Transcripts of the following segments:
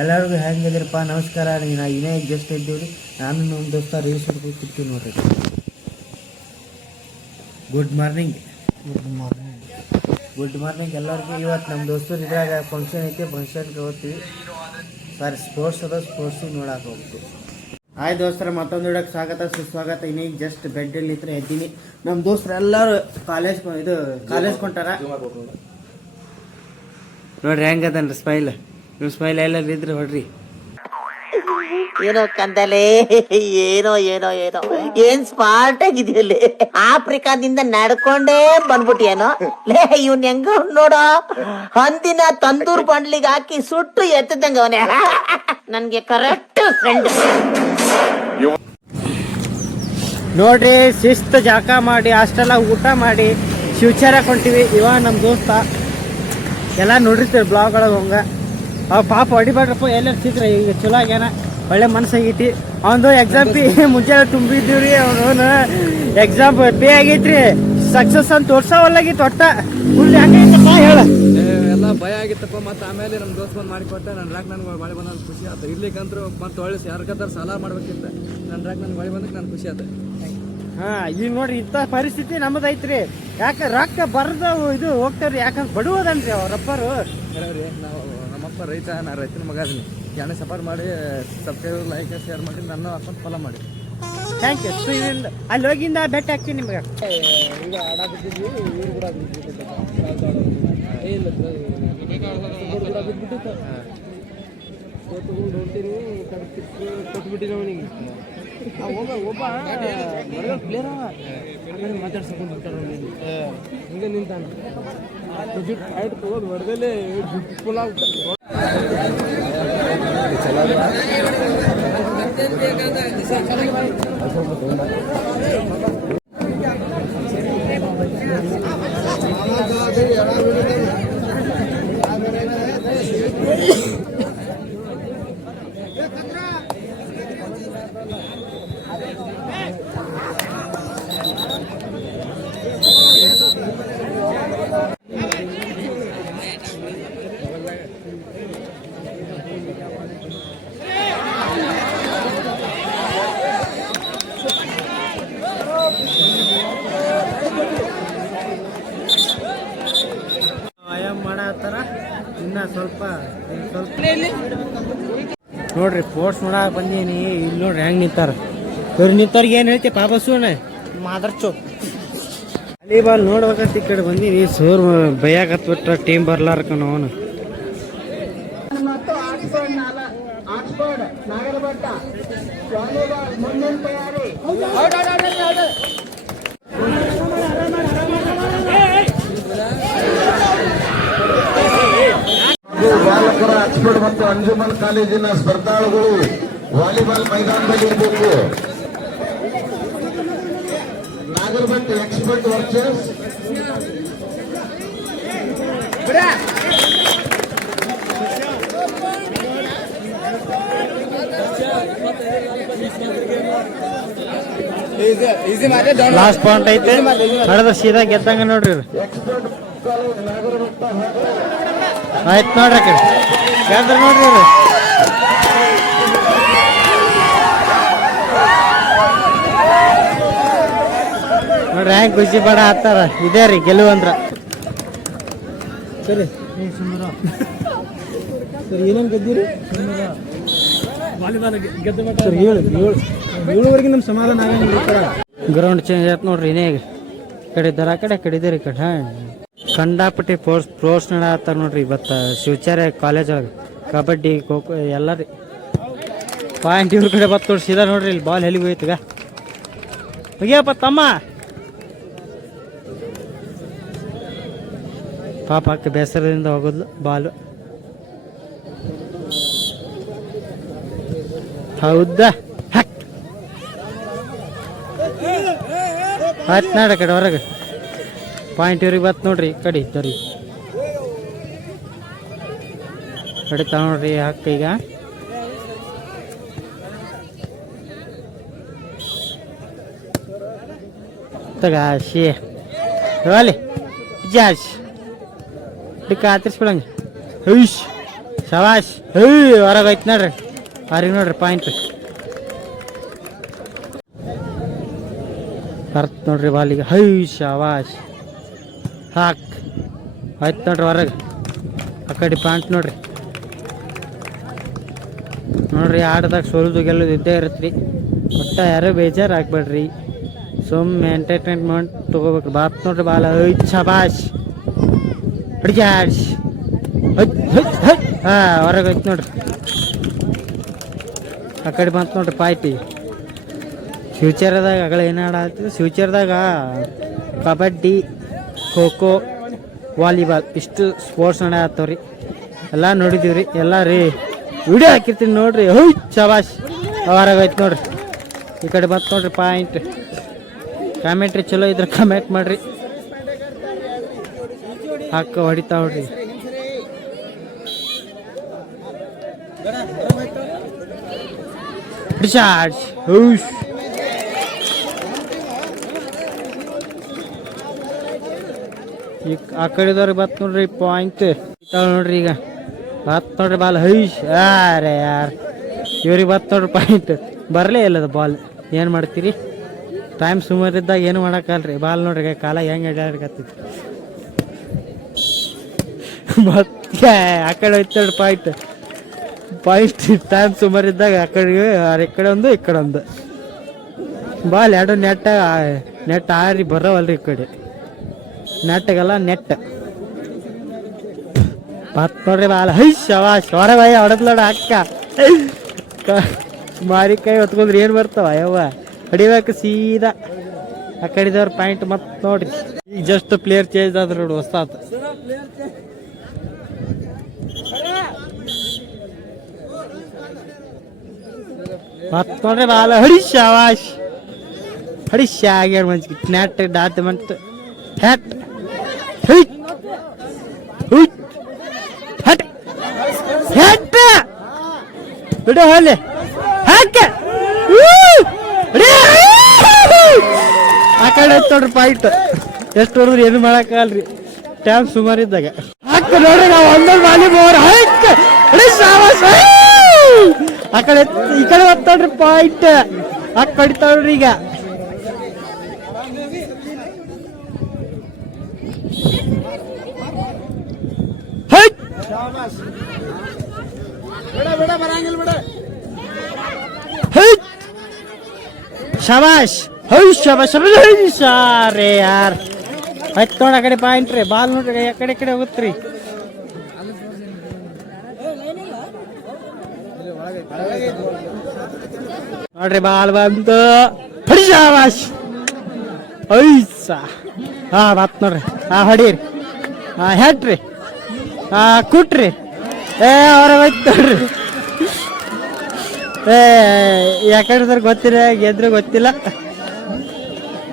ಎಲ್ಲರಿಗೂ ಹೆಂಗಿದ್ರಪ್ಪ, ನಮಸ್ಕಾರ. ಇನ್ನೇ ಜಸ್ಟ್ ಇದ್ದೀವಿ. ನಾನು ನಮ್ಮ ದೋಸ್ತ ರೀಲ್ಸ್ ಕೂತೀವಿ ನೋಡ್ರಿ. ಗುಡ್ ಮಾರ್ನಿಂಗ್ ಎಲ್ಲರಿಗೂ. ಇವತ್ತು ನಮ್ಮ ದೋಸ್ತರು ಇದ್ರಾಗ ಫಂಕ್ಷನ್ ಐತಿ, ಫಂಕ್ಷನ್ಗೆ ಹೋಗ್ತೀವಿ. ಸಾರಿ, ಸ್ಪೋರ್ಟ್ಸ್ ಅದ, ಸ್ಪೋರ್ಟ್ಸಿಗೆ ನೋಡಕ್ಕೆ ಹೋಗ್ತೀವಿ. ಆಯ್ತು ದೋಸ್ತರ, ಮತ್ತೊಂದು ಹಿಡಕ್ಕೆ ಸ್ವಾಗತ ಸುಸ್ವಾಗತ. ಇನ್ನೀಗ ಜಸ್ಟ್ ಬೆಡ್ಡಲ್ಲಿ ಇದ್ರೆ ಎದ್ದೀನಿ. ನಮ್ಮ ದೋಸ್ತರು ಎಲ್ಲರೂ ಕಾಲೇಜ್ ಕೊಂಟಾರ ನೋಡ್ರಿ. ಹೆಂಗದನ್ರಿ ಸ್ಮೈಲ್? ನಿಮ್ಮ ಸ್ಮೈಲ್ ಎಲ್ಲರೂ ಇದ್ರೆ ಹೊಡ್ರಿ. ಏನೋ ಕಂದಲೆ, ಏನೋ ಏನೋ ಏನೋ ಏನ್ ಸ್ಮಾರ್ಟ್ ಆಗಿದೆಯಲ್ಲಿ. ಆಫ್ರಿಕಾದಿಂದ ನಡ್ಕೊಂಡೇ ಬಂದ್ಬಿಟ್ಟಿಯೇನೋ ಲೇ. ಇವ್ನ ಹೆಂಗ ನೋಡೋ, ಹಂದಿನ ತಂದೂರ್ ಬಂಡ್ಲಿಗೆ ಹಾಕಿ ಸುಟ್ಟು ಎತ್ತದಂಗ ಅವನೇ. ನನ್ಗೆ ಕರೆಕ್ಟ್ ಫ್ರೆಂಡ್ ನೋಡ್ರಿ. ಶಿಸ್ತು ಜಾಕ ಮಾಡಿ ಅಷ್ಟೆಲ್ಲ ಊಟ ಮಾಡಿ ಶಿವಚಾರ ಕೊಂಟಿವಿ. ಇವ ನಮ್ಮ ದೋಸ್ತ ಎಲ್ಲ ನೋಡಿರ್ತೀವಿ ಬ್ಲಾಗ್ ಒಳಗೆ. ಹಂಗ ಅವ ಪಾಪ ಹೊಡಿಬೇಡ್ರಪ್ಪ, ಎಲ್ಲರೂ ಸಿಕ್ಕ್ರೆ ಈಗ ಚಲೋ ಆಗ್ಯಾನ, ಒಳ್ಳೆ ಮನಸ್ಸಾಗೈತಿ. ಅವನು ಎಕ್ಸಾಮ್ ಪಿ ಮುಂಚೆ ತುಂಬಿದ್ದೀವ್ರಿ. ಅವನು ಎಕ್ಸಾಮ್ ಪೇ ಆಗೈತ್ರಿ, ಸಕ್ಸಸ್ ಅಂತ ತೋರ್ಸವಲ್ಲಾಗಿತ್ತು. ಒಟ್ಟ ಫುಲ್ ಯಾಕೈತಪ್ಪ ಹೇಳ. ಎಲ್ಲ ಭಯ ಆಗಿತ್ತಪ್ಪ. ಮತ್ತೆ ಆಮೇಲೆ ನಮ್ಮ ದೋಸ್ತ್ ಬಂದು ಮಾಡಿಕೊಟ್ಟೆ. ನನ್ನ ರಾಕ್ ನನ್ಗೆ ಮಳೆ ಬಂದ ಖುಷಿ ಆಯ್ತು. ಇರ್ಲಿಕ್ಕಂದ್ರು ಮತ್ತೆ ಒಳ್ಳೆ ಯಾರ್ಗಾದ್ರು ಸಾಲ ಮಾಡ್ಬೇಕಿತ್ತ. ನನ್ನ ರಾಕ್ ನನ್ಗೆ ಮಳೆ ಬಂದಕ್ಕೆ ನಾನು ಖುಷಿ ಆಯ್ತು. ಈಗ ನೋಡ್ರಿ, ಇಂಥ ಪರಿಸ್ಥಿತಿ ನಮ್ಮದು ಐತ್ರಿ. ಯಾಕೆ ರೊಕ್ಕ ಬರ್ದು ಇದು ಹೋಗ್ತಾವ್ರಿ, ಯಾಕಂದ್ರೆ ಬಡುವುದನ್ರಿ ಅವ್ರಪ್ಪರು. ನಾವು ನಮ್ಮಪ್ಪ ರೈತ, ನಾನು ರೈತನ ಮಗ ಅದೀನಿ. ಯಾನೇ ಸಪೋರ್ಟ್ ಮಾಡಿ, ಸಬ್ಸ್ಕ್ರೈಬ್, ಲೈಕ್, ಶೇರ್ ಮಾಡಿ, ನನ್ನ ಅಕೌಂಟ್ ಫಾಲೋ ಮಾಡಿ. Thank you. ಅಲ್ಲಿ ಹೋಗಿಂದ ಭೇಟಿ ಆಗ್ತೀನಿ ನಿಮ್ಗೆ. ಈಗ ಆಡಾಕತ್ತಿದ್ವಿ, ಊರು ಕೂಡ ಬಿದ್ದುಬಿಟ್ಟಿತ್ತು. ನೋಡ್ತೀನಿ, ಕೊಟ್ಬಿಟ್ಟಿನ ಅವನಿಗೆ. ಒಬ್ಬ ಪ್ಲೇಯರ್ ಮಾತಾಡ್ಸ್ಕೊಂಡು ಬಿಡ್ತಾರೆ. ಹಿಂಗೆ ನಿಂತಾನ, ಆಯ್ತು ತಗೋದು ಹೊಡೆದಲ್ಲೇ ಫುಲ್ ಆಗ್ಬಿಟ್ಟು. ವ್ಯಾಯಾಮ ಮಾಡತ್ತಾರ. ಇನ್ನ ಸ್ವಲ್ಪ ನೋಡ್ರಿ, ಸ್ಪೋರ್ಟ್ಸ್ ನೋಡಕ್ ಬಂದೀನಿ. ಇಲ್ಲಿ ನೋಡ್ರಿ ಹೆಂಗ್ ನಿಂತಾರ. ಇವ್ರು ನಿಂತವ್ರಿಗೆ ಏನ್ ಹೇಳ್ತಿ ಪಾಪ ಸುಣ್ಣ ಮಾದರ್ಚೋ. ವಾಲಿಬಾಲ್ ನೋಡ್ಬೇಕಂತ ಈ ಕಡೆ ಬಂದೀನಿ. ಸೋರ್ ಬೈಯಾಕತ್ಬಿಟ್ರ ಟೀಮ್ ಬರ್ಲಾರ್ಕ ಅವನು. ಬಾಲಕರ ಆಕ್ಸ್ಫರ್ಡ್ ಮತ್ತು ಅಂಜುಮನ್ ಕಾಲೇಜಿನ ಸ್ಪರ್ಧಾಳುಗಳು ವಾಲಿಬಾಲ್ ಮೈದಾನದಲ್ಲಿ ಇರಬೇಕು. Nagarabhat expert versus last point ಐತೆ, ನಡೆದ ಸೀದಾ ಗೆದ್ದಂಗ ನೋಡ್ರಿ. Expert college Nagarabhatta. ಆಯ್ತು ನೋಡ್ರಿ, ಗೆದ್ರ ನೋಡ್ರಿ. ನೋಡ್ರಿ ಹೆಂಗ್ ಖುಷಿ ಪಡ ಹತ್ತಾರ. ಇದೇ ರೀ ಗೆಲುವಂದ್ರ. ಸರಿ ಸರಿ, ಏನೇನು ಗೆದ್ದೀರಿ? ಸರಿ, 7 ನಮ್ಮ ಸಮಾಧಾನ ಆಗಂಗಿಲ್ಲ. ಗ್ರೌಂಡ್ ಚೇಂಜ್ ಆಯ್ತು ನೋಡ್ರಿ. ಇನ್ನೇಗ ಕಡೆ ಇದ್ದಾರ, ಆ ಕಡೆ ಇದ್ದೀರಿ. ಈ ಕಡೆ ಕಂಡಾಪಟ್ಟಿ ಪ್ರೋಸ್ ನಡತ್ತಾರ ನೋಡ್ರಿ. ಇವತ್ತು ಶಿವಚಾರ್ಯ ಕಾಲೇಜ್ ಒಳಗೆ ಕಬಡ್ಡಿ, ಖೋ ಖೋ ಎಲ್ಲ ರೀ. ಪಾಯಿಂಟ್ ಇವ್ರ ಕಡೆ ಬತ್ತು ತೋರಿಸಿದ ನೋಡ್ರಿ. ಇಲ್ಲಿ ಬಾಲ್ ಎಲ್ಲಿಗೆ ಹೋಯ್ತಗ ಹೋಗ್ಯಪ್ಪ ತಮ್ಮ. ಪಾಪ ಅಕ್ಕ ಬೇಸರದಿಂದ ಹೋಗೋದ್ಲು ಬಾಲು. ಹೌದಾ? ಆಯ್ತು ನೋಡ ಕಡೆ ಹೊರಗೆ ಪಾಯಿಂಟ್ ಇವ್ರಿಗೆ ಬತ್ ನೋಡ್ರಿ. ಕಡೆ ಇದ್ದವ್ರಿ ಕಡೆ ತಗೊಳ್ರಿ. ಹಾಕ ಈಗ ತಗ ಶಿ ಅಲ್ಲಿ ಜಾಶ್ ಡಿಕ್ಕ ಆತರಿಸ್ಬಿಡಂಗ ಹುಷ್ ಶವಾಶ್ ಹೊರಗೆ ಐತ್ ನೋಡ್ರಿ ಅವ್ರಿಗೆ ನೋಡ್ರಿ ಪಾಯಿಂಟ್ ಬರ್ತ್ ನೋಡ್ರಿ ಬಾಲಿಗೆ ಶವಾಶ್ ಹಾಕ್ ಆಯ್ತು ನೋಡ್ರಿ ಹೊರಗೆ ಆ ಕಡೆ ಪಾಯಿಂಟ್ ನೋಡ್ರಿ ಆಟದಾಗ ಸೋಲುದು ಗೆಲ್ಲೋದು ಇದ್ದೇ ಇರತ್ರಿ ಒಟ್ಟ ಯಾರು ಬೇಜಾರು ಆಗ್ಬೇಡ್ರಿ ಸುಮ್ಮನೆ ಎಂಟರ್ಟೈನ್ಮೆಂಟ್ ತಗೋಬೇಕು ಬಾತ್ ನೋಡ್ರಿ ಬಾಲ ಶಬಾಷ್ ಹಿಡಿಜಾಡ್ಸ್ ಹೊರಗೆ ಐತ್ ನೋಡ್ರಿ ಆ ಕಡೆ ಬಂತು ನೋಡ್ರಿ ಪಾಯ್ತಿ ಫ್ಯೂಚರ್ದಾಗ ಆಗಳ ಏನು ಆಡತ್ತೀವಿ ಫ್ಯೂಚರ್ದಾಗ ಕಬಡ್ಡಿ ಖೋ ಖೋ ವಾಲಿಬಾಲ್ ಇಷ್ಟು ಸ್ಪೋರ್ಟ್ಸ್ ಆಡತ್ತವ್ರಿ ಎಲ್ಲ ನೋಡಿದೀವಿ ರೀ ಎಲ್ಲ ರೀ ವಿಡಿಯೋ ಹಾಕಿರ್ತೀನಿ ನೋಡ್ರಿ ಶಬಾಷ್ ಹೊರಗೈತೆ ನೋಡ್ರಿ ಈ ಕಡೆ ಬಂತು ನೋಡ್ರಿ ಪಾಯಿಂಟ್ ಕಾಮೆಂಟ್ರಿ ಚಲೋ ಇದ್ರೆ ಕಮೆಂಟ್ ಮಾಡ್ರಿ ಹಾಕ ಹೊಡಿತಾ ನೋಡ್ರಿ ಈಗ ಆ ಕಡೆದವ್ರಿಗೆ ಬತ್ ನೋಡ್ರಿ ಪಾಯಿಂಟ್ ನೋಡ್ರಿ ಈಗ ಬತ್ ನೋಡ್ರಿ ಬಾಲ್ ಯಾರೇ ಯಾರ್ ಇವ್ರಿಗೆ ಬತ್ ನೋಡ್ರಿ ಪಾಯಿಂಟ್ ಬರಲೇ ಇಲ್ಲದ ಬಾಲ್ ಏನು ಮಾಡ್ತೀರಿ ಟೈಮ್ ಸುಮಾರಿದ್ದಾಗ ಏನು ಮಾಡೋಕ್ಕಲ್ರಿ ಬಾಲ್ ನೋಡ್ರಿ ಕಾಲ ಹೆಂಗೆ ಅಡ್ಡಾಡ್ಕತ್ತಿತ್ತು ಮತ್ತೆ ಆ ಕಡೆ ಹೋಯ್ತು ನೋಡ್ರಿ ಪಾಯಿಂಟ್ ಟೈಮ್ ಸುಮಾರಿದ್ದಾಗ ಆ ಕಡೆ ಒಂದು ಈ ಕಡೆ ಒಂದು ಬಾಲ್ ಎರಡು ನೆಟ್ ಆರಿ ಬರೋವಲ್ರಿ ಈ ಕಡೆ ನೆಟ್ಗೆಲ್ಲ ನೆಟ್ ಬತ್ ನೋಡ್ರಿ ಬಾಲ್ ಶವಾಶ್ ಹೊರಗೆ ಹೊಡೆದ್ಲೋಡ ಅಕ್ಕ ಮಾರಿ ಕೈ ಹೊತ್ಕೊಂಡ್ರಿ ಏನು ಬರ್ತಾವ ಯವ್ವ ಹೊಡಿಬೇಕು ಸೀದಾ ಆ ಕಡೆದವ್ರ ಪಾಯಿಂಟ್ ಮತ್ತೆ ನೋಡ್ರಿ ಈಗ ಜಸ್ಟ್ ಪ್ಲೇಯರ್ ಚೇಂಜ್ ಆದ್ರೆ ನೋಡಿ ಹೊಸ್ತಾತ ಮತ್ ನೋಡ್ರಿ ಬಾಲ ಶವಾಶ್ ಆಗ್ಯಾರ ಮಂಚಿ ನೆಟ್ ಡಾಟ್ ಮಂತ್ ಹ್ಯಾಟ್ ಬಿಡು ಹೋಲಿ ಹಾಕ ಆ ಕಡೆ ನೋಡ್ರಿ ಪಾಯಿಂಟ್ ಎಷ್ಟು ಹೊಡೆದ್ರಿ ಏನು ಮಾಡಕ್ಕಾಗಲ್ರಿ ಟೈಮ್ ಸುಮಾರು ಇದ್ದಾಗ ಹಾಕ ನೋಡ್ರಿ ನಾವು ಒಂದೊಂದು ಬಾಲಿ ಬೋರ್ ಆ ಕಡೆ ಈ ಕಡೆ ನೋಡ್ರಿ ಪಾಯಿಂಟ್ ಹಾಕಿ ಕಡಿತಾವ್ರಿ ಈಗ ಶಬಾಷ್ ರೇ ಯಾರ್ ಆಯ್ತು ನೋಡ್ರಿ ಆ ಕಡೆ ಪಾಯಿಂಟ್ ರೀ ಬಾಲ್ ನೋಡ್ರಿ ಆ ಕಡೆ ಹೋಗುತ್ತ್ರಿ ನೋಡ್ರಿ ಬಾಲ್ ಬಂತು ಶಬಾಷ್ ಬಾತ್ ನೋಡ್ರಿ ಹೊಡೀರಿ ಹೆಟ್ರಿ ಕುಟ್ರಿ ಹೊರಗೋಯ್ತು ನೋಡ್ರಿ ಯಾಕಡೆದವ್ರು ಗೊತ್ತಿರ ಗೆದ್ರು ಗೊತ್ತಿಲ್ಲ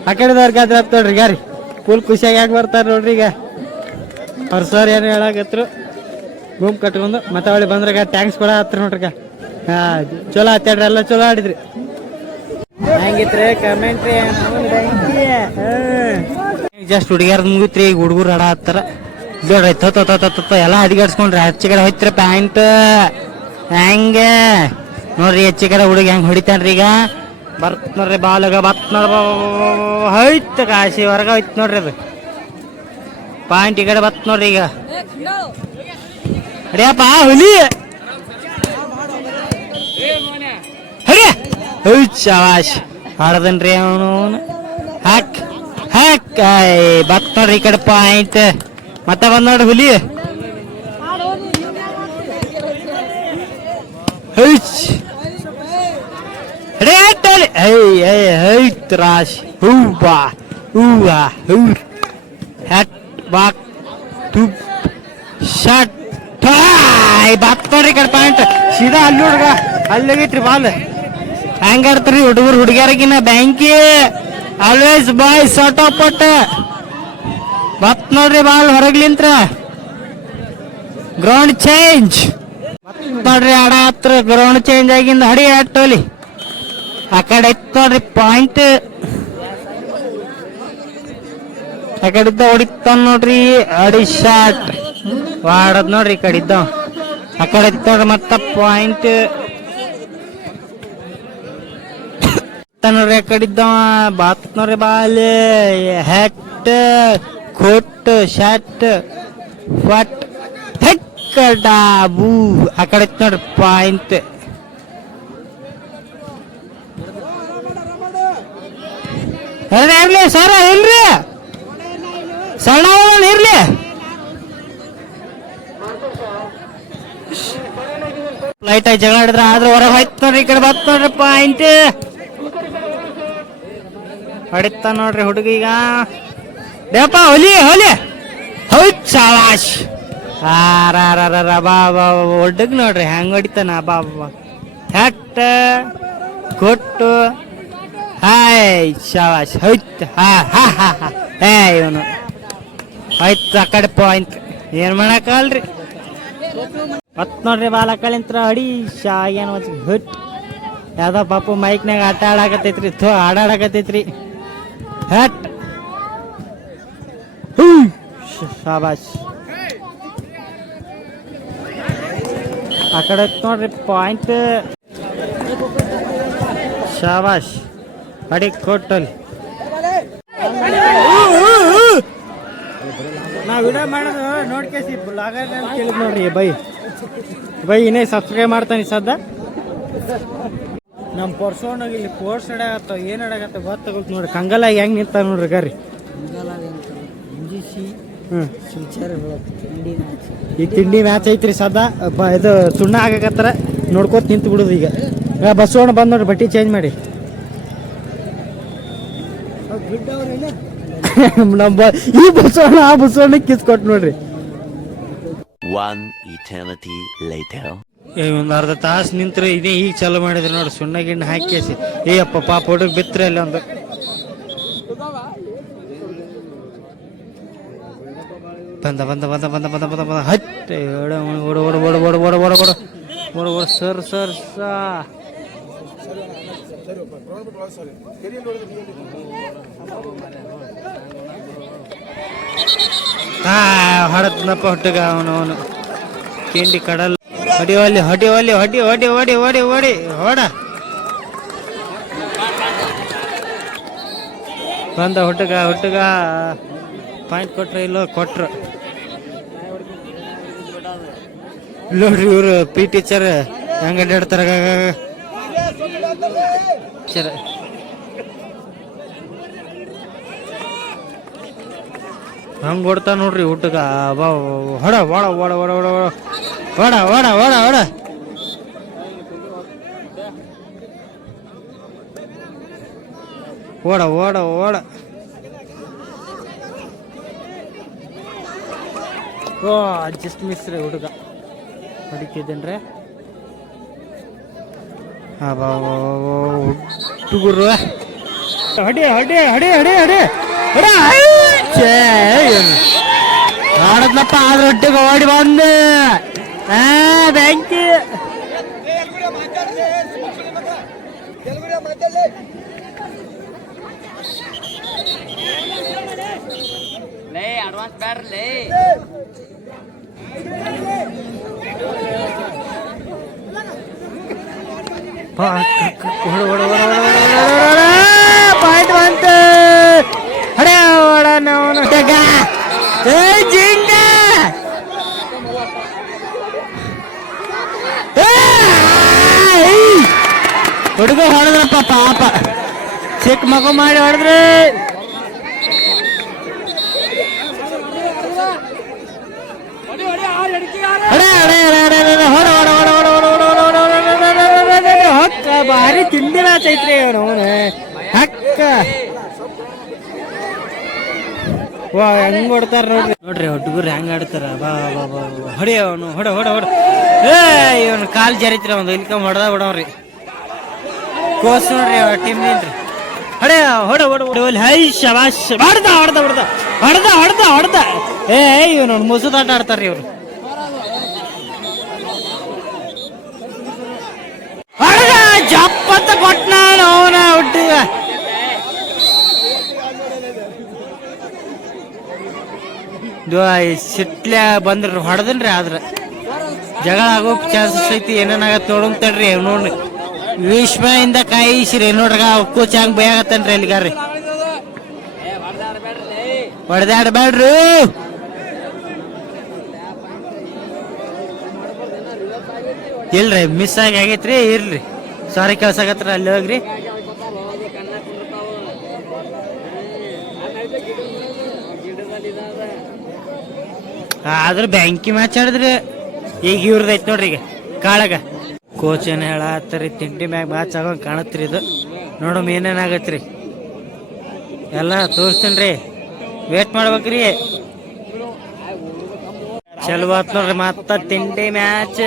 ಆ ಕಡೆದವ್ರು ಗೆದ್ರ ನೋಡ್ರಿ ಗಾರಿ ಫುಲ್ ಖುಷಿಯಾಗಿ ಯಾಕೆ ಬರ್ತಾರೆ ನೋಡ್ರಿ ಈಗ ಅವ್ರ ಸರ್ ಏನು ಹೇಳಾಕತ್ರು ಗುಂಪು ಕಟ್ಕೊಂಡು ಮತ್ತೆ ಅವಳಿ ಬಂದ್ರಾಗ ಟ್ಯಾಂಕ್ಸ್ ಕೊಡ ಹತ್ರ ನೋಡ್ರಿ ಚಲೋ ಆತಾಡ್ರಿ ಎಲ್ಲ ಚಲೋ ಆಡಿದ್ರಿ ಹೆಂಗಿತ್ರಿ ಕಮೆಂಟ್ರಿ ಜಸ್ಟ್ ಹುಡುಗಿಯಾರ್ದು ಮುಗಿತ್ರಿ ಈಗ ಹುಡುಗರು ಆಡ ಹತ್ತಾರ ನೋಡ್ರಿ ಎಲ್ಲ ಅಡಿಗಾಡ್ಸ್ಕೊಂಡ್ರಿ ಹೆಚ್ಚು ಕಡೆ ಹೋಯ್ತ್ರಿ ಪ್ಯಾಂಟ್ ಹೆಂಗೆ ನೋಡ್ರಿ ಹೆಚ್ಚು ಕಡೆ ಹುಡುಗಿ ಹೆಂಗೆ ಹೊಡಿತಾನ್ರಿ ಈಗ ಬರ್ತ್ ನೋಡ್ರಿ ಬಾಲಗ ಬತ್ ಹೋಯ್ತು ಕಾಶಿ ಹೊರಗ ಹೋಯ್ತು ನೋಡ್ರಿ ಅದು ಪಾಯಿಂಟ್ ಈ ಕಡೆ ಬತ್ ನೋಡ್ರಿ ಈಗ ಅಡಿಯಪ್ಪ ಹುಲಿ ಶವಾಶ್ ಆಡದನ್ರಿ ಅವನು ಹಾಕ್ ಬತ್ ನೋಡ್ರಿ ಈ ಕಡೆ ಪಾಯಿಂಟ್ ಮತ್ತೆ ಬಂದ್ ನೋಡ್ರಿ ಹುಲಿ ರಾಶ್ ಶಟ್ ಬತ್ ನೋಡ್ರಿ ಈ ಕಡೆ ಪಾಯಿಂಟ್ ಸೀದಾ ಅಲ್ಲಿ ಹುಡುಗ ಅಲ್ಲಿ ಹೋಗೈತ್ರಿ ಬಾಲ್ ಹೆಂಗ ಆಡ್ತಾರ್ರಿ ಹುಡುಗರು ಹುಡುಗಿಯರಿಗಿನ ಬ್ಯಾಂಕಿ ಆಲ್ವೇಸ್ ಬಾಯ್ ಶಾರ್ಟ್ ಆಫ್ ಪಟ್ ಬತ್ ನೋಡ್ರಿ ಬಾಲ್ ಹೊರಗ್ಲಿಂತ್ರ ಗ್ರೌಂಡ್ ಚೇಂಜ್ ನೋಡ್ರಿ ಆಡ ಹತ್ರ ಗ್ರೌಂಡ್ ಚೇಂಜ್ ಆಗಿಂದ ಹಡಿ ಆಟೋಲಿ ಆ ಕಡೆ ಐತ್ ನೋಡ್ರಿ ಪಾಯಿಂಟ್ ಆ ಕಡೆ ಇದ್ದ ಹೊಡಿತಾನ ನೋಡ್ರಿ ಅಡಿ ಶಾಟ್ ವಾಡದ್ ನೋಡ್ರಿ ಈ ಕಡೆ ಇದ್ದ ಆ ಕಡೆ ಇದ್ದ ನೋಡ್ರಿ ಮತ್ತ ಪಾಯಿಂಟ್ ನೋಡ್ರಿ ಆ ಕಡೆ ಇದ್ದ ಬಾತ್ ನೋಡ್ರಿ ಬಾಲ್ ಹ್ಯಾಟ್ ಕೋಟ್ ಶಾಟ್ ಫಟ್ ಡಾಬು ಆ ಕಡೆ ಇತ್ತು ನೋಡ್ರಿ ಪಾಯಿಂಟ್ ಇರ್ಲಿ ಸರ ಇಲ್ರಿ ಸಣ್ಣ ಇರ್ಲಿ ಲೈಟ್ ಆಗಿ ಜಗಳ ಆಡಿದ್ರ ಆದ್ರೆ ಹೊರಗೆ ಹೋಯ್ತು ನೋಡ್ರಿ ಈ ಕಡೆ ಬತ್ ನೋಡ್ರಿ ಪಾಯಿಂಟ್ ಹೊಡಿತಾ ನೋಡ್ರಿ ಹುಡುಗ ಈಗ ದೇವಪ್ಪ ಹೊಲಿ ಹೊಲಿ ಹೌದ್ ಶಾಲಾಶ್ ಬಾ ಬಾ ಹುಡುಗ ನೋಡ್ರಿ ಹೆಂಗ್ ಹೊಡಿತಾನ ಬಾ ಬಾ ಹ್ಯಾಟ್ ಕೊಟ್ಟು ಹಾಯ್ ಶಾಲಾಶ್ ಹೋಯ್ತು ಹಾ ಹಾ ಹಾ ಹಾ ಏ ಇವನು ಆಯ್ತು ಆ ಕಡೆ ಪಾಯಿಂಟ್ ಏನ್ ಮಾಡಕ್ಕಲ್ರಿ ಮತ್ ನೋಡ್ರಿ ಬಾಲ ಕಳಿಂತ್ರ ಅಡಿ ಶಾ ಏನ್ ಹುಟ್ ಯಾವ್ದೋ ಪಾಪು ಮೈಕ್ನಾಗ ಆಟ ಆಡಾಕತೈತ್ರಿ ಆಡಾಡಕತೈತ್ರಿ ಹಟ್ ಶಾಬಾಶ್ ಆ ಕಡೆ ನೋಡ್ರಿ ಪಾಯಿಂಟ್ ಶಾಬಾಶ್ ಅಡಿ ಕೊಟ್ಟಲ್ ನಾ ವಿಡಿಯೋ ಮಾಡೋದು ನೋಡ್ಕೇಸಿ ಬ್ಲಾಗರ್ ಕೇಳಿದ್ ನೋಡ್ರಿ ಬೈ ಇನ್ನೇ ಸಬ್ಸ್ಕ್ರೈಬ್ ಮಾಡ್ತಾನೆ ಸದ್ದ ನಮ್ಮ ಪರ್ಸೋನಾಗ ಇಲ್ಲಿ ಕೋರ್ಸ್ ಅಡಾಗತ್ತ ಏನು ಅಡಾಗತ್ತ ಗೊತ್ತಾಗುತ್ತೆ ನೋಡ್ರಿ ಕಂಗಲಾಗಿ ಹೆಂಗ್ ನಿಂತ ನೋಡ್ರಿ ಗಾರಿ ಈ ತಿಂಡಿ ಮ್ಯಾಚ್ ಐತ್ರಿ ಸದಾ ಇದು ಸುಣ್ಣ ಆಗಕತ್ತಾರ ನೋಡ್ಕೋತ ನಿಂತು ಬಿಡುದು ಈಗ ಬಸವಣ್ಣ ಬಂದ್ ನೋಡ್ರಿ ಬಟ್ಟಿ ಚೇಂಜ್ ಮಾಡಿ ನಮ್ಮ ಈ ಬಸವಣ್ಣ ಆ ಬಸವಣ್ಣ ಕಿಸ್ ಕೊಟ್ಟು ನೋಡ್ರಿ ಒಂದ್ ಅರ್ಧ ತಾಸು ನಿಂತ್ರೆ ಇದೇ ಈಗ ಚಾಲು ಮಾಡಿದ್ರಿ ನೋಡಿ ಸುಣ್ಣ ಗಿಣ್ಣ ಹಾಕಿ ಅಪ್ಪ ಪಾಪ ಹುಡುಗ ಬಿತ್ರಿ ಅಲ್ಲಿ ಒಂದು ಬಂದ ಬಂದ ಬಂದ ಬಂದ ಬಂದ ಬಂದ ಬಂದ ಹತ್ತೆ ಓಡ ಓಡ ಓಡ ಓಡ ಓಡ ಓಡ ಓಡ ಓಡ ಓಡ ಸರ್ ಸರ್ ಸಾ ಹೊಡದ್ನಪ್ಪ ಹುಟ್ಟಗ ಅವನು ತಿಂಡಿ ಕಡಲ್ ಹೊಡಿವಲ್ಲಿ ಹೊಡಿವಲ್ಲಿ ಹೊಡಿ ಹೊಡಿ ಹೊಡಿ ಹೊಡಿ ಹೊಡಿ ಹೊಡ ಬಂದ ಹುಟ್ಟಗ ಹುಟ್ಟಗ ಪಾಯಿಂಟ್ ಕೊಟ್ರ ಇಲ್ಲೋ ಕೊಟ್ರು ನೋಡ್ರಿ ಇವ್ರು ಪಿ ಟೀಚರ್ ಹೆಂಗ ಅಡ್ಡಾಡ್ತಾರ ಹಂಗ ಹೊಡ್ತಾ ನೋಡ್ರಿ ಹುಟ್ಟಗ ಹೊಡ ಹೊಡ ಹೊಡ ಹೊಡ ಹೊಡ ಹೊಡ ಹೊಡ ಹೊಡ ಹೊಡ ಓಡ ಓಡ ಓಡ ಓ ಜಸ್ಟ್ ಮಿಸ್ ರೀ ಹುಡುಗ ಹೊಡಿತಿದ್ದೇನ್ರಿ ಹುಡುಗರು ಹಡಿ ಹಡಿ ಹಡಿ ಹಡಿ ಹಡಿ ಆಡದ್ನಪ್ಪ ಆದ್ರ ಹೊಟ್ಟಿಗೆ ಓಡಿ ಬಂದೆ ಬ್ಯಾಂಕಿ ಅಡ್ವಾನ್ಸ್ ಬ್ಯಾಡ್ರಲೇ ಪಾಯಿಂಟ್ ಬಂತ ಹಡೇ ಓಡ ನಾವು ಜಿಂಗ ಹುಡುಗ ಹೊಡೆದ್ರಪ್ಪ ಪಾಪ ಚಿಕ್ಕ ಮಗು ಮಾಡಿ ಹೊಡೆದ್ರಿ ಭಾರಿ ತಿಂಡಿ ಮ್ಯಾಚ್ ಐತ್ರಿ ಅವನು ಹಕ್ಕ ವಾ ಹೆಂಗ್ ಹೊಡ್ತಾರ ನೋಡ್ರಿ ನೋಡ್ರಿ ಹುಡುಗರು ಹೆಂಗ್ ಆಡ್ತಾರ ಬಾ ಬಾ ಬಾ ಹೊಡಿ ಅವನು ಹೊಡ ಹೊಡ ಹೊಡ ಇವನು ಕಾಲ್ ಜರಿತ್ರಿ ಒಂದು ಇಲ್ಕೊಂಡ್ ಹೊಡೆದ ಬಿಡವ್ರಿ ಕೋಸ್ ನೋಡ್ರಿ ಟೀಮ್ ನಿಂತ್ರಿ ಹೊಡೆ ಹೊಡ ಹೊಡ ಹೊಡ ಹೈ ಶಬಾಶ್ ಹೊಡ್ದ ಹೊಡ್ದ ಹೊಡ್ದ ಹೊಡ್ದ ಹೊಡ್ದ ಹೊಡ್ದ ಇವನು ಮುಸುದಾಟ ಆಡ್ತಾರ್ರಿ ಇವ್ರು ಜಪ್ಪತ್ತ ಕೊಟ್ಟ ಅವನ ಹುಟ್ಟಿಗ ಸಿಟ್ಲೆ ಬಂದ್ರಿ ಹೊಡೆದನ್ರಿ ಆದ್ರ ಜಗಳ ಆಗೋ ಚಾನ್ಸಸ್ ಐತಿ ಏನೇನಾಗತ್ತೆ ನೋಡೋಣ ತಡ್ರಿ ನೋಡ್ರಿ ವಿಶ್ವದಿಂದ ಕಾಯಿಸ್ರಿ ನೋಡ್ರಿ ಕೋಚ್ ಹಂಗ್ ಬೈಯಾಗತ್ತನ್ರಿ ಅಲ್ಲಿಗಾರ್ರಿ ಹೊಡೆದಾಡ್ಬೇಡ್ರಿ ಇಲ್ರಿ ಮಿಸ್ ಆಗೈತ್ರಿ ಇರ್ಲಿ ಸಾರಿ ಕೇಳ್ಸಾಕತ್ರ ಅಲ್ಲಿ ಹೋಗ್ರಿ ಆದ್ರ ಬ್ಯಾಂಕಿ ಮ್ಯಾಚ್ ಆಡಿದ್ರಿ ಈಗ ಇವ್ರದೈತ್ ನೋಡ್ರಿ ಈಗ ಕಾಳಗ ಕೋಚ್ ಏನ್ ಹೇಳತ್ತರಿ ತಿಂಡಿ ಮ್ಯಾಗ ಮ್ಯಾಚ್ ಆಗೋಂಗ್ ಕಾಣತ್ರಿ ಇದು ನೋಡಮ್ ಏನೇನಾಗತ್ರಿ ಎಲ್ಲ ತೋರಿಸ್ತೇನ್ರಿ ವೇಟ್ ಮಾಡ್ಬೇಕ್ರಿ ಚಲೋ ಆತ್ ನೋಡ್ರಿ ಮತ್ತ ತಿಂಡಿ ಮ್ಯಾಚ್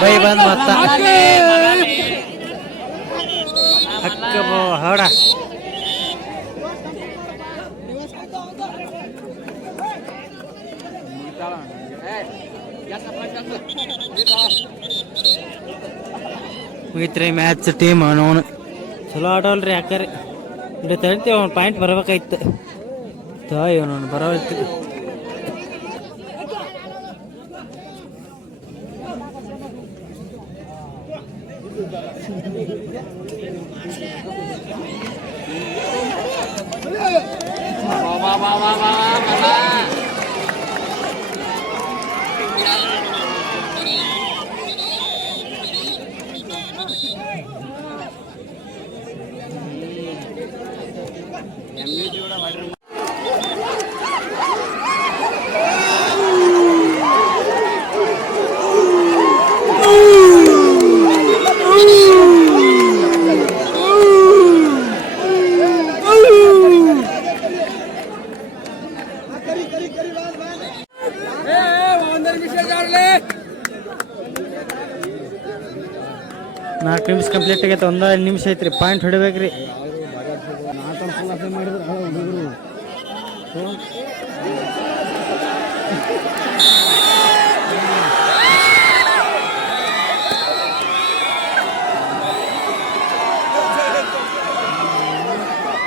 ಬೈ ಬಂದ್ ಮತ್ತ ಅಕ್ಕ ಹೊಡ ಮುಗಿತ್ರಿ ಮ್ಯಾಚ್ ಟೀಮ್ ಅವನು ಚಲೋ ಆಡೋಲ್ರಿ ಯಾಕರಿ ಇದು ತಡಿತೀವಿ ಅವ್ನು ಪಾಯಿಂಟ್ ಬರ್ಬೇಕಾಯ್ತು ಇವನು ಬರೋಯ್ತು ನಾಲ್ಕು ನಿಮಿಷ ಕಂಪ್ಲೀಟ್ ಆಗೈತೆ ಒಂದ ನಿಮಿಷ ಐತ್ರಿ ಪಾಯಿಂಟ್ ಹೊಡಿಬೇಕ್ರಿ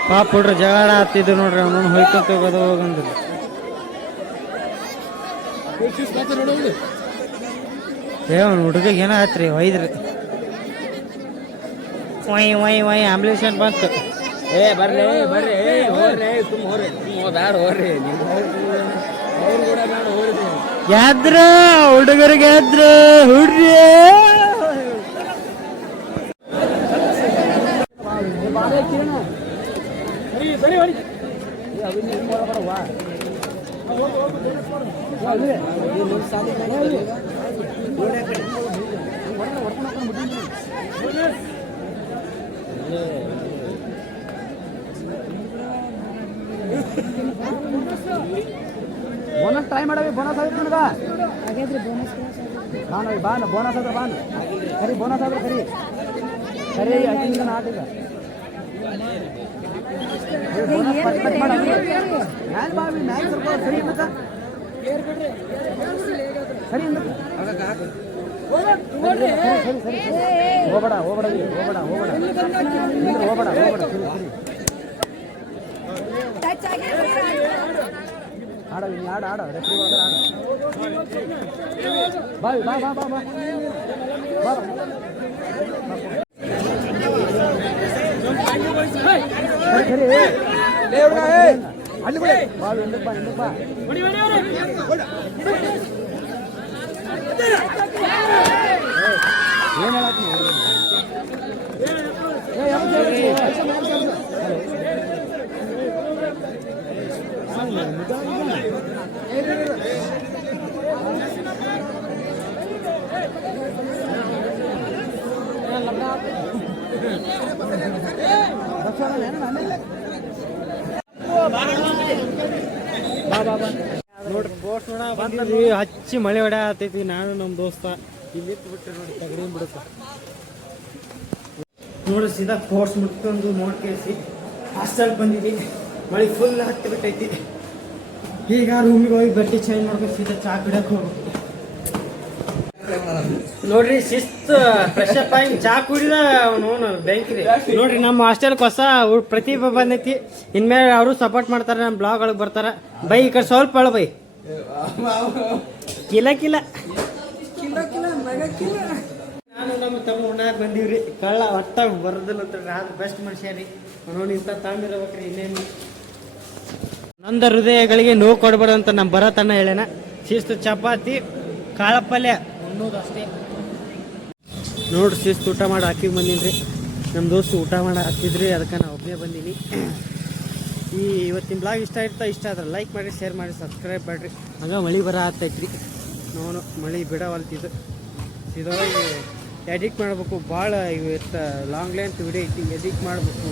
ಪಾಪ ಹುಡ್ರಿ ಜಗಳ ಆತಿದ್ದು ನೋಡ್ರಿ ಅವನು ಹೊಯ್ಕೊಂತ ಹೋಗೋದು ಹೋಗಂದ್ರಿ ಅವ್ನು ಹುಡುಗಿಗೆ ಏನೋ ಆಯ್ತ್ರಿ ಒಯ್ದ್ರಿ ವೈ ಆಂಬ್ಯುಲೆನ್ಸ್ ಬಂತು ಬರ್ರಿ ಬರ್ರಿ ಹೋಗ್ರಿ ತುಂಬ ಹೋಗ್ರಿ ಬ್ಯಾಡ ಹೋಗ್ರಿ ಗೆದ್ರ ಹುಡುಗರಿಗೆ ಗೆದ್ರ ಹುಡ್ರಿ ಬೋನಸ್ ಟ್ರೈ ಮಾಡವಿ ಬೋನಸ್ ಆಗೈತೆ ನನಗ ನಾನು ಬಾನ ಬೋನಸ್ ಆದ್ರೆ ಬಾನ ಕರಿ ಬೋನಸ್ ಆದ್ರೆ ಕರಿ ಕರಿ ಅಲ್ಲಿಂದ ನಾಟೀಗ ಸರಿ ಸರಿ ಹೋಗ್ಬೇಡ ಹೋಗ್ಬೇಡ ಹೋಗ್ಬೇಡ ಹೋಗ್ಬೇಡ ಹೋಗ್ಬೇಡ ಹೋಗ್ಬೇಡ ಆಡ ಆಡ ಆಡ ರೆಫ್ರಿ ಆಡ ಬಾ ಬಾ ಬಾ ಬಾ ಬಾ ಸರಿ ಅಲ್ಲಿ ಬಾ ಹಿಂದಕ್ಕೆ ಬಾ ಹಿಂದಕ್ಕೆ ಬಾ ಏನು ನೋಡ್ರಿ ಬೋಟ್ ಬಂದ್ರಿ ಹಚ್ಚಿ ಮಳೆ ಹೊಡೆ ಆತೈತಿ ನಾನು ನಮ್ಮ ದೋಸ್ತ ಇಲ್ಲಿ ಬಿಟ್ರೆ ನೋಡಿ ತಗಡಿ ಬಿಡುತ್ತ ನೋಡಿ ಸೀದಾ ಕೋರ್ಸ್ ಮುಟ್ಕೊಂಡು ನೋಡ್ಕೇಸಿ ಹಾಸ್ಟೆಲ್ ಬಂದಿದ್ವಿ ಮಳೆ ಫುಲ್ ಹತ್ತಿ ಬಿಟ್ಟೈತಿ ಈಗ ರೂಮಿಗೆ ಹೋಗಿ ಬಟ್ಟೆ ಚೇಂಜ್ ಮಾಡ್ಕೊಂಡು ಸೀದಾ ಚಾ ಕುಡಿಯಕ್ಕೆ ಹೋಗ್ಬೇಕು ನೋಡ್ರಿ ಶಿಸ್ತು ಫ್ರೆಶ್ ಅಪ್ ಆಗಿ ಚಾ ಕುಡಿದ ಅವನು ಬೆಂಕಿದೆ ನೋಡ್ರಿ ನಮ್ಮ ಹಾಸ್ಟೆಲ್ಗೆ ಹೊಸ ಪ್ರತಿಭೆ ಬಂದೈತಿ ಇನ್ಮೇಲೆ ಅವರು ಸಪೋರ್ಟ್ ಮಾಡ್ತಾರೆ ನಮ್ಮ ಬ್ಲಾಗ್ ಒಳಗೆ ಬರ್ತಾರ ಬೈ ಈ ಕಡೆ ಸ್ವಲ್ಪ ಅಳ ಬೈ ಕಿಲ ಕಿಲ ನಾನು ನಮ್ಮ ತಮ್ಮ ಉಣ್ಣಾಕ್ ಬಂದೀವ್ರಿ ಕಳ್ಳ ಒಟ್ಟ ಬರದಿಲ್ಲ ಅದು ಬೆಸ್ಟ್ ಮನುಷ್ಯ ರೀ ನೋಡಿ ಇಂಥ ತಾಂದಿರ್ಬೇಕ್ರಿ ಇನ್ನೇನು ನಂದ ಹೃದಯಗಳಿಗೆ ನೋವು ಕೊಡ್ಬೇಡ ಅಂತ ನಮ್ಮ ಭರತಣ್ಣ ಹೇಳೇನ ಶಿಸ್ತು ಚಪಾತಿ ಕಾಳ ಪಲ್ಯ ಉಣ್ಣೋದು ಅಷ್ಟೇ ನೋಡ್ರಿ ಶಿಸ್ತು ಊಟ ಮಾಡಿ ಹಾಕಿಗೆ ಬಂದೀನಿ ನಮ್ಮ ದೋಸ್ತು ಊಟ ಮಾಡಿ ಹಾಕಿದ್ರಿ ಅದಕ್ಕೆ ನಾನು ಒಬ್ಬನೇ ಬಂದೀನಿ ಈ ಇವತ್ತಿನ ಬ್ಲಾಗ್ ಇಷ್ಟ ಆದ್ರೆ ಲೈಕ್ ಮಾಡಿ ಶೇರ್ ಮಾಡಿ ಸಬ್ಸ್ಕ್ರೈಬ್ ಮಾಡಿರಿ ಹಂಗೆ ಮಳೆ ಬರ ಆಗ್ತೈತ್ರಿ ನೋಡು ಮಳೆ ಬಿಡವಲ್ತಿದ್ದು ಇದೊಳಗೆ ಎಡಿಟ್ ಮಾಡಬೇಕು ಭಾಳ ಇವತ್ತು ಲಾಂಗ್ ಲೆಂತ್ ವಿಡಿಯೋ ಐತಿ ಎಡಿಟ್ ಮಾಡಬೇಕು